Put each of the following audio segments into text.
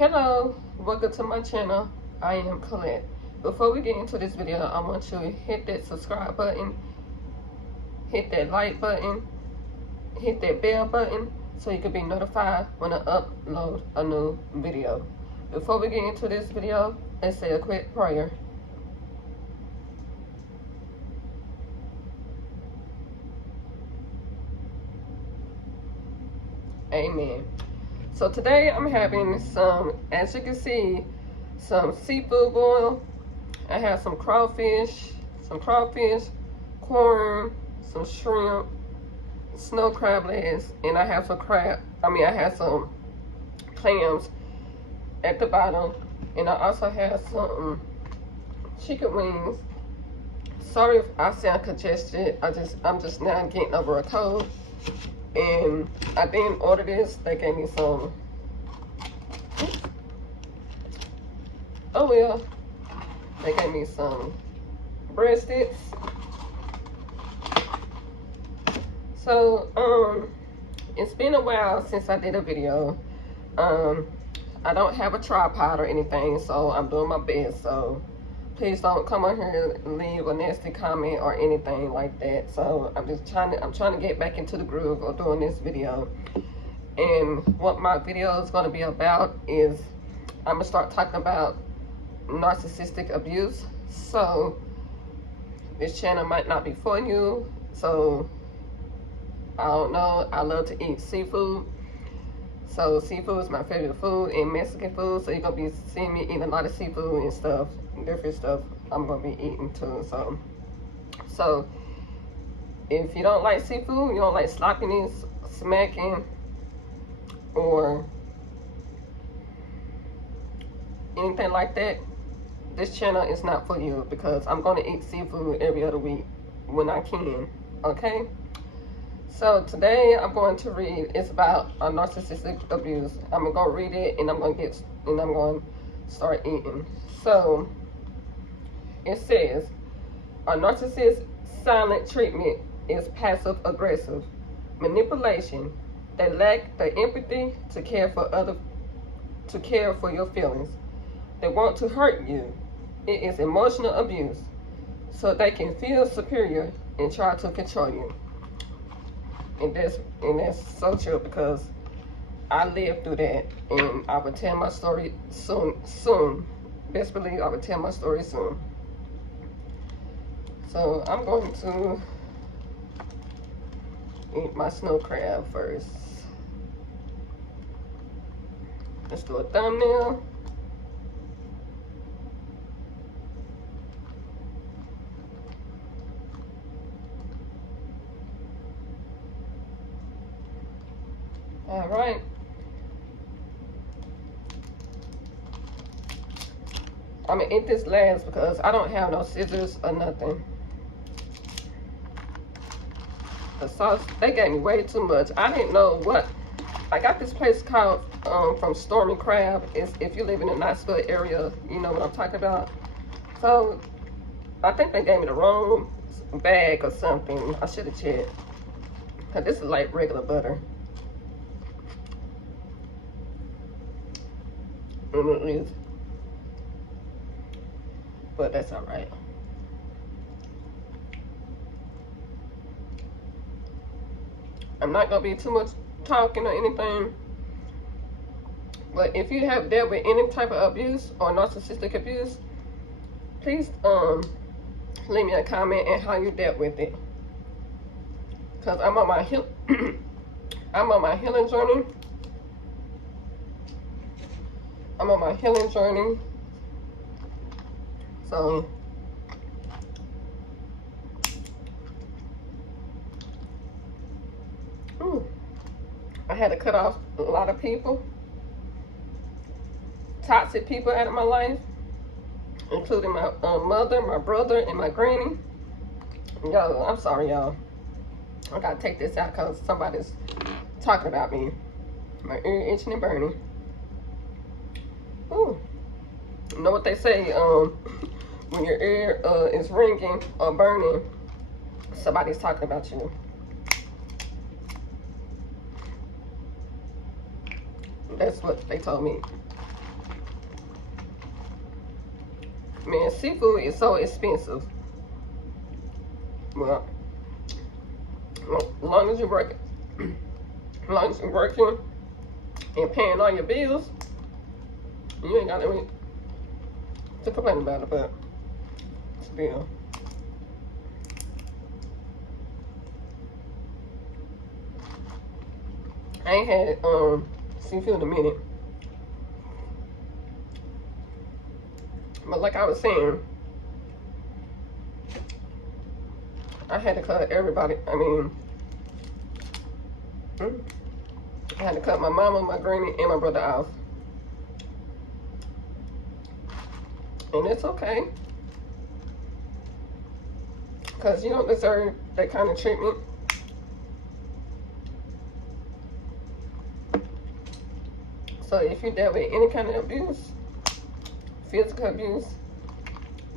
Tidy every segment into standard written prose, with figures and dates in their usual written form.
Hello, welcome to my channel. I am Colette. Before we get into this video, I want you to hit that subscribe button, hit that like button, hit that bell button so you can be notified when I upload a new video. Before we get into this video, let's say a quick prayer. Amen. So today I'm having some, as you can see, some seafood boil. I have some crawfish, corn, some shrimp, snow crab legs, and I have some I have some clams at the bottom, and I also have some chicken wings. Sorry if I sound congested. I'm just now getting over a cold. And I didn't order this. They gave me some. Oh well. They gave me some breadsticks. So it's been a while since I did a video. I don't have a tripod or anything, so I'm doing my best. So please don't come on here and leave a nasty comment or anything like that. So I'm trying to get back into the groove of doing this video. And what my video is going to be about is I'm going to start talking about narcissistic abuse. So this channel might not be for you. So I don't know. I love to eat seafood. So seafood is my favorite food and Mexican food. So you're going to be seeing me eating a lot of seafood and stuff. Different stuff I'm gonna be eating too. So if you don't like seafood, you don't like sloppiness, smacking, or anything like that, this channel is not for you, because I'm gonna eat seafood every other week when I can. Okay, so today I'm going to read. It's about a narcissistic abuse. I'm gonna go read it, and I'm going to start eating. So it says, a narcissist's silent treatment is passive-aggressive manipulation. They lack the empathy to care for your feelings. They want to hurt you. It is emotional abuse, so they can feel superior and try to control you. And that's so true, because I lived through that, and I will tell my story soon. Best believe I will tell my story soon. So I'm going to eat my snow crab first. Let's do a thumbnail. All right. I'm gonna eat this last because I don't have no scissors or nothing. The sauce, they gave me way too much. I didn't know what. I got this place called from Stormy Crab. If you live in the Knoxville area, you know what I'm talking about. So I think they gave me the wrong bag or something. I should have checked, because this is like regular butter. But that's all right. I'm not gonna be too much talking or anything, but if you have dealt with any type of abuse or narcissistic abuse, please leave me a comment and how you dealt with it, because I'm on my healing journey. So I had to cut off a lot of people, toxic people out of my life, including my mother, my brother, and my granny. Yo, I'm sorry, y'all. I gotta take this out because somebody's talking about me. My ear itching and burning. Ooh. You know what they say, when your ear is ringing or burning, somebody's talking about you. That's what they told me. Man, seafood is so expensive. Well, as long as you're working, as long as you're working and paying all your bills, you ain't got to complain about it, but still. I ain't had seafood in a minute. But like I was saying, I had to cut everybody. I mean, I had to cut my mama, my granny, and my brother off. And it's okay. Because you don't deserve that kind of treatment. So if you dealt with any kind of abuse, physical abuse,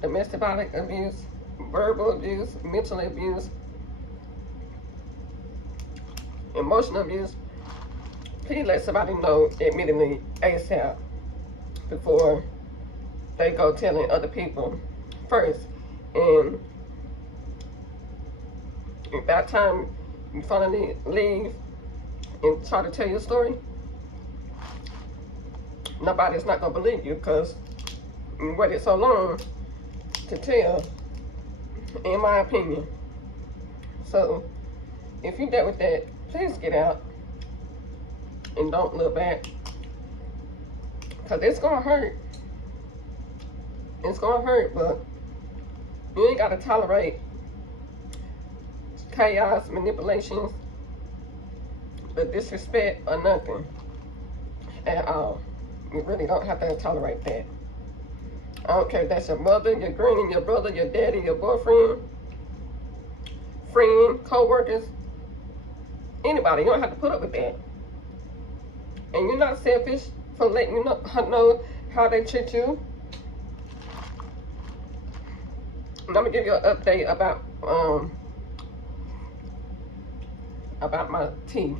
domestic abuse, verbal abuse, mental abuse, emotional abuse, please let somebody know immediately, ASAP, before they go telling other people first. And if that time you finally leave and try to tell your story, nobody's not going to believe you because you waited so long to tell, in my opinion. So, if you dealt with that, please get out and don't look back, because it's going to hurt. It's going to hurt, but you ain't got to tolerate chaos, manipulations, the disrespect, or nothing at all. You really don't have to tolerate that. I don't care if that's your mother, your granny, your brother, your daddy, your boyfriend, friend, co-workers, anybody. You don't have to put up with that. And you're not selfish for letting you know how they treat you. And I'm gonna give you an update about my tea.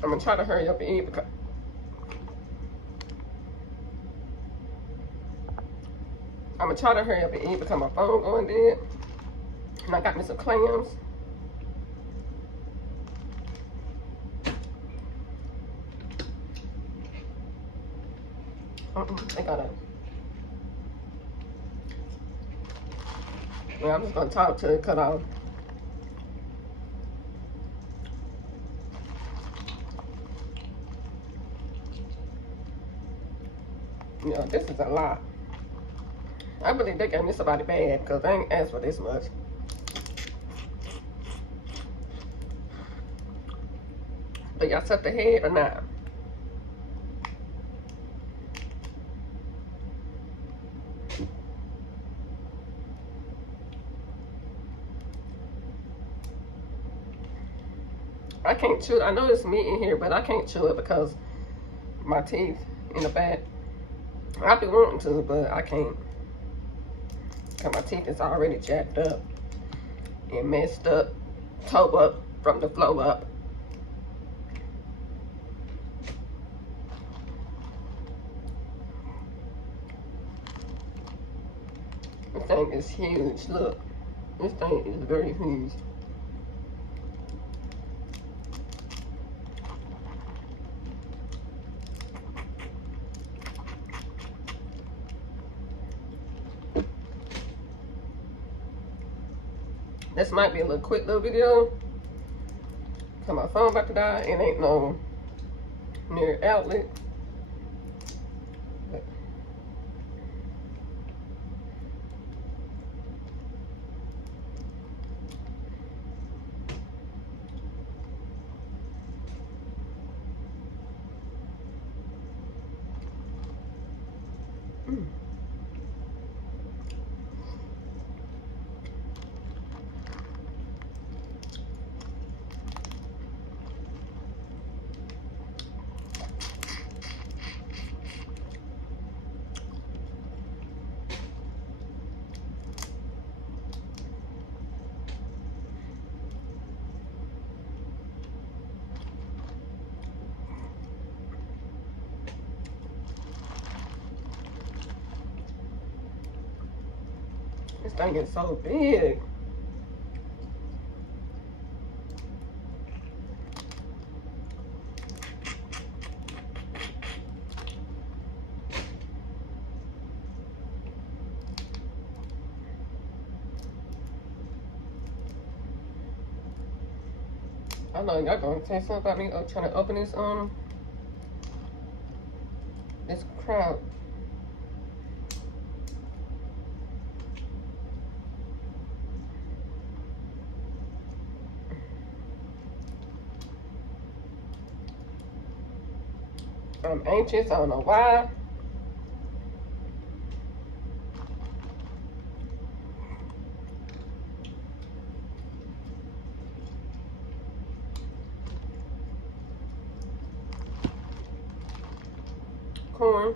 I'm gonna try to hurry up and eat because my phone going dead. And I got me some clams. They gotta. Well, I'm just gonna talk till it cut off. You know, this is a lot. I believe they gave me somebody bad because they ain't asked for this much. But y'all set the head or not? I can't chew it. I know there's meat in here, but I can't chew it because my teeth in the back. I've been wanting to, but I can't. Because my teeth is already jacked up and messed up, toe up from the flow up. This thing is huge. Look, this thing is very huge. This might be a little quick little video. Cause my phone about to die. It ain't no near outlet. But This thing is so big. I know y'all gonna say something about me trying to open this crowd. I'm anxious, I don't know why. Corn.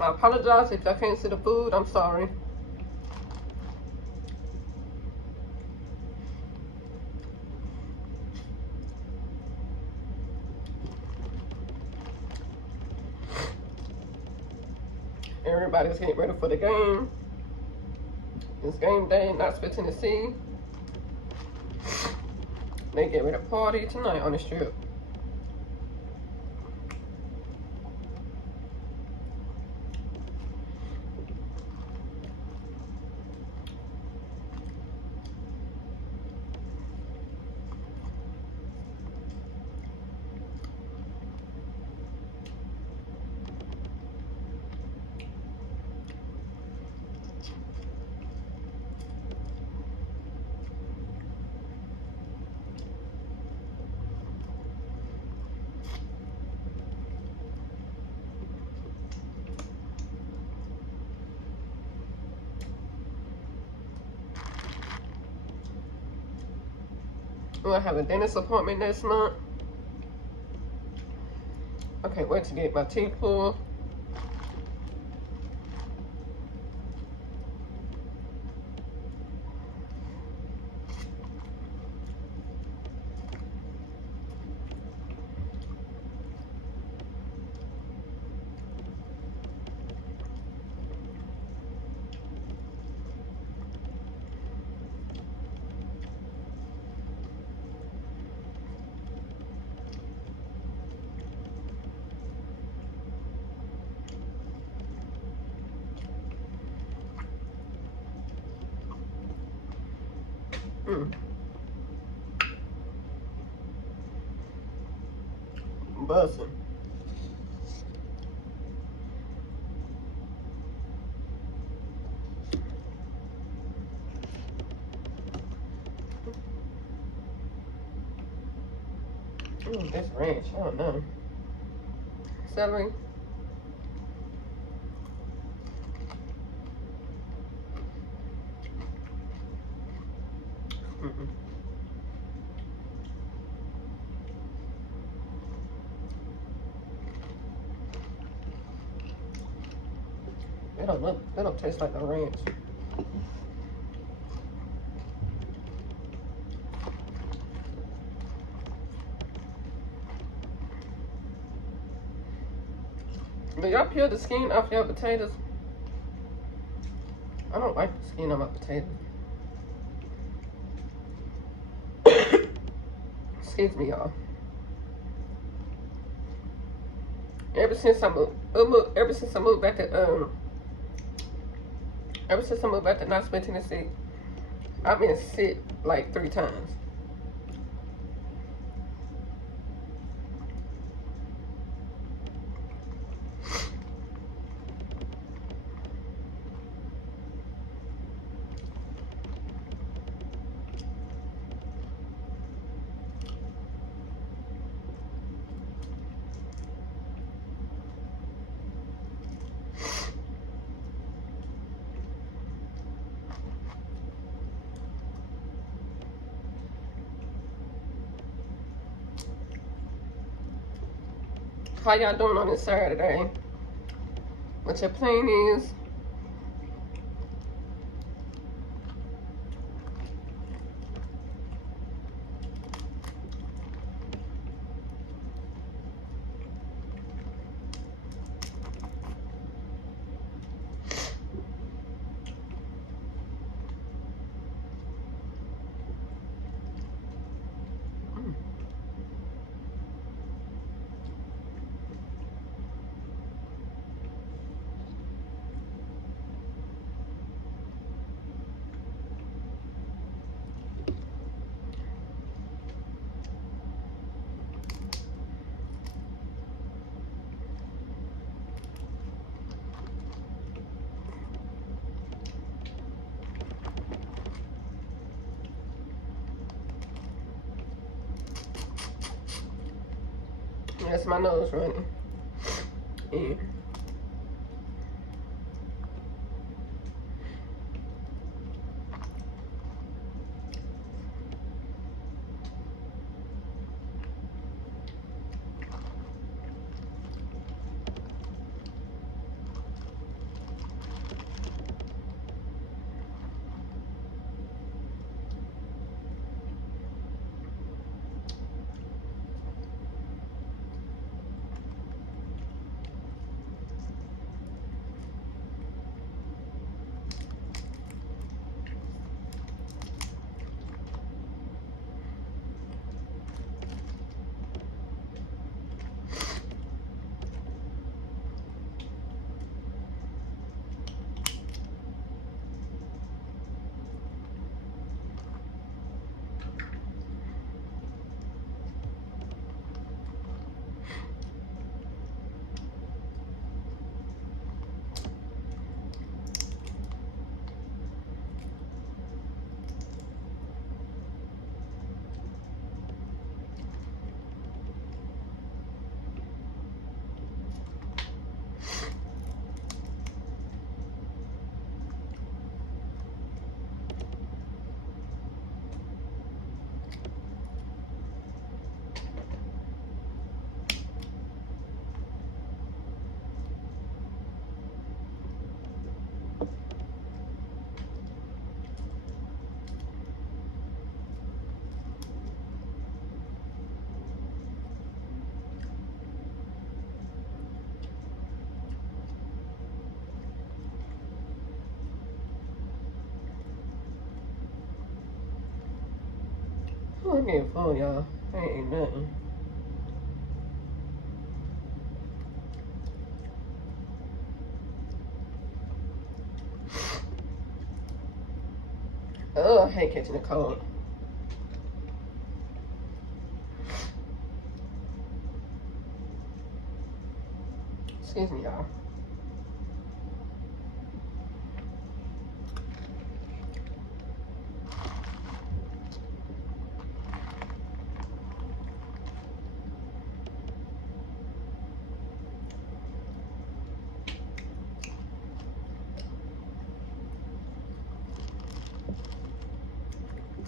I apologize if y'all can't see the food. I'm sorry. Everybody's getting ready for the game. It's game day, Knoxville, Tennessee. They get ready to party tonight on the strip. I have a dentist appointment next month. I can't wait to get my teeth pulled. Bussin'. This ranch, I don't know. Celery. They don't taste like the ranch. Do y'all peel the skin off your potatoes? I don't like the skin on my potatoes. Excuse me, y'all. Ever since I moved back to Knoxville, Tennessee, I've been sick like 3 times. How y'all doing on this Saturday? What your plan is? That's my nose running. And I'm getting full, y'all. That ain't nothing. Oh, I hate catching a cold. Excuse me, y'all.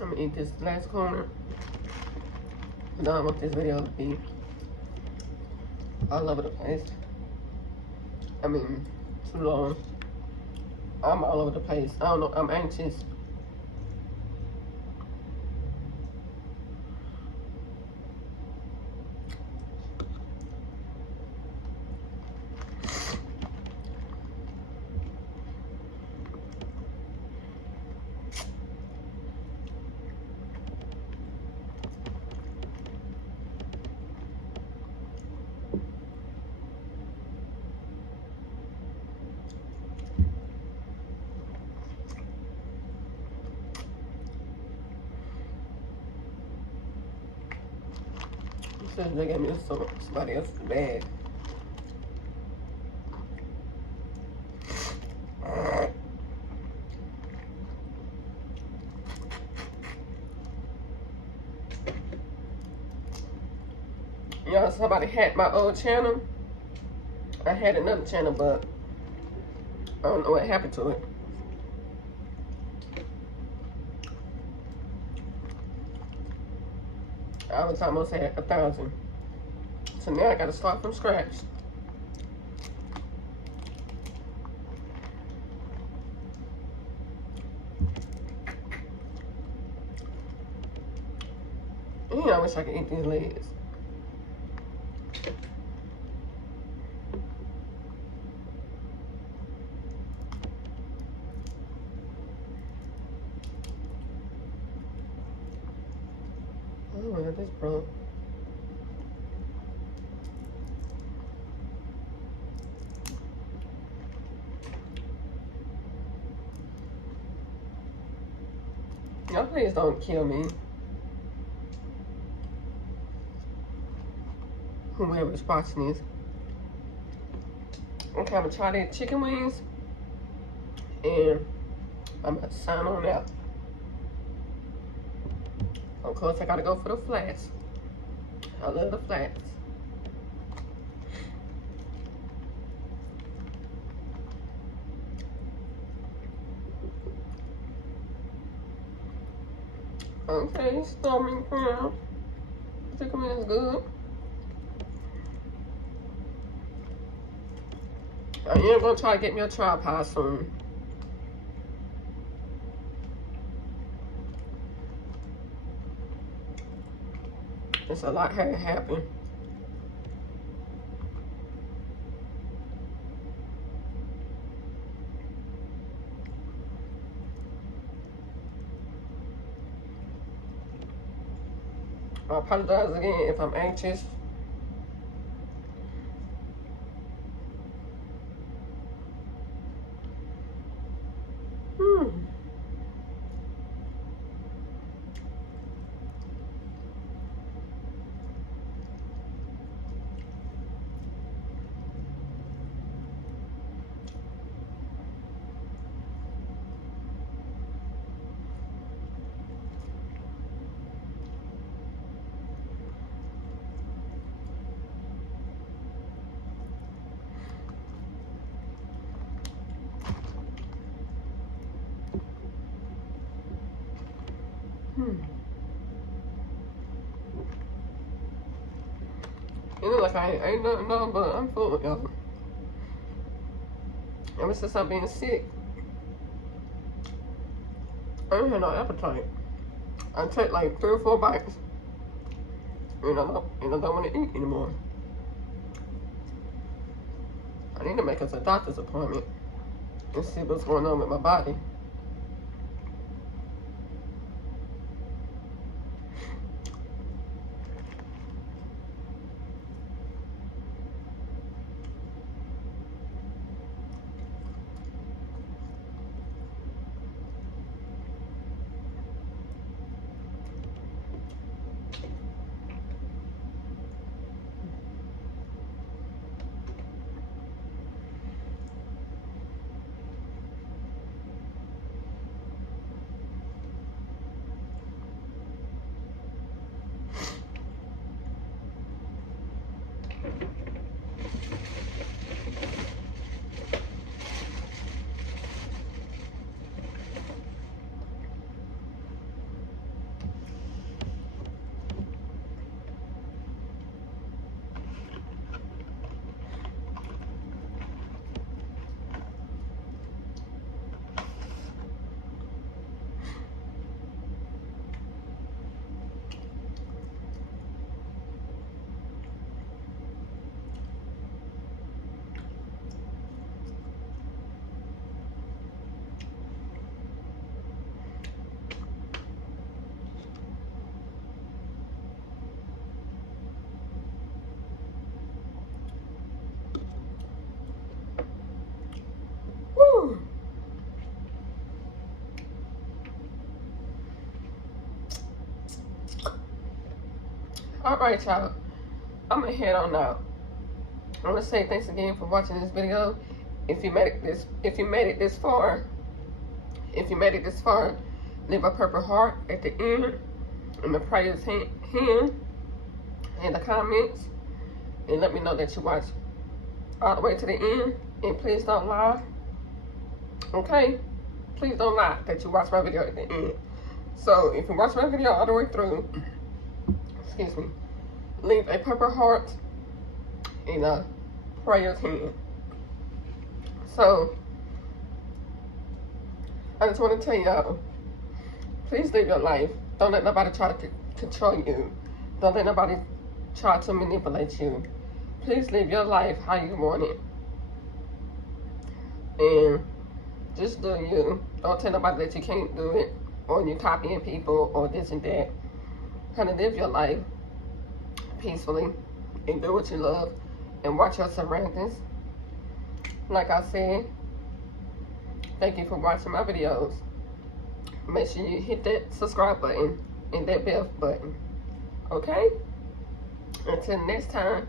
I'm gonna eat this last corner. I don't want this video to be all over the place. I mean, too long. I'm all over the place. I don't know, I'm anxious. So they gave me somebody else's bag. Y'all, somebody hacked my old channel. I had another channel, but I don't know what happened to it. I was almost at 1,000. So now I gotta start from scratch. I wish I could eat these legs. Oh, this broke. Y'all please don't kill me. Whoever's watching this. Okay, I'm gonna try these chicken wings. And I'm about to sign on out. Of course, I gotta go for the flats. I love the flats. Okay, storming crown. Chicken is good. I am gonna try to get me a tripod soon. It's a lot had to happen. I apologize again if I'm anxious. It look like I ain't nothing no, but I'm full, y'all. Ever since I've been sick, I ain't had no appetite. I take like 3 or 4 bites, and I don't want to eat anymore. I need to make us a doctor's appointment and see what's going on with my body. Woo! All right, y'all. I'm gonna head on out. I want to say thanks again for watching this video. If you made it this far, leave a purple heart at the end and the prayers hand in the comments, and let me know that you watched all the way to the end. And please don't lie. Okay? Please don't lie that you watched my video at the end. So if you watch my video all the way through, excuse me, leave a purple heart in a prayer's hand. So I just want to tell y'all, please live your life. Don't let nobody try to control you. Don't let nobody try to manipulate you. Please live your life how you want it. And just do you. Don't tell nobody that you can't do it, or you copying people, or this and that. Kind of live your life peacefully and do what you love and watch your surroundings. Like I said, thank you for watching my videos. Make sure you hit that subscribe button and that bell button. Okay? Until next time,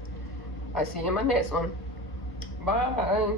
I see you in my next one. Bye.